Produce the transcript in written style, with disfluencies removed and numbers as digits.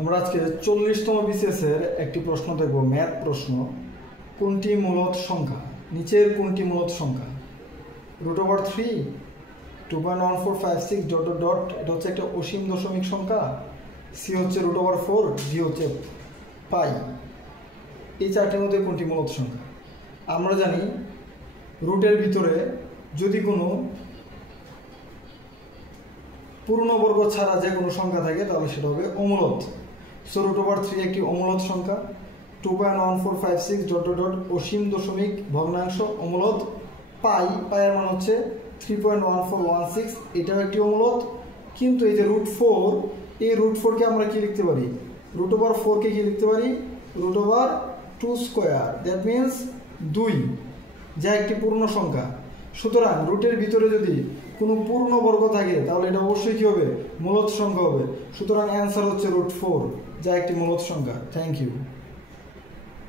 আমরা আজকে 40তম বিসিএস এর একটি প্রশ্ন দেখব, ম্যাথ প্রশ্ন। কোনটি মূলদ সংখ্যা? নিচের কোনটি মূলদ সংখ্যা? √3, 2.1456 ... এটা হচ্ছে একটা অসীম দশমিক সংখ্যা, সি হচ্ছে √4, ডি হচ্ছে পাই। এই চারটির মধ্যে কোনটি মূলদ সংখ্যা? আমরা জানি রুটের ভিতরে যদি কোনো পূর্ণবর্গ ছাড়া যে কোনো সংখ্যা থাকে তাহলে সেটা হবে অমূলদ। সো √3 একটি অমূলদ সংখ্যা, 2.1456 ... অসীম দশমিক ভগ্নাংশ অমূলদ। পাইয়ের মান হচ্ছে 3.1416, এটাও একটি অমূলদ। কিন্তু এই যে √4, এই √4কে আমরা কি লিখতে পারি? √4কে কি লিখতে পারি? √2², দ্যাট মিনস 2, যা একটি পূর্ণ সংখ্যা। সুতরাং রুটের ভিতরে যদি কোনো পূর্ণবর্গ থাকে তাহলে এটা অবশ্যই কী হবে? মূলদ সংখ্যা হবে। সুতরাং অ্যান্সার হচ্ছে √4, যা একটি মূলদ সংখ্যা। Thank you.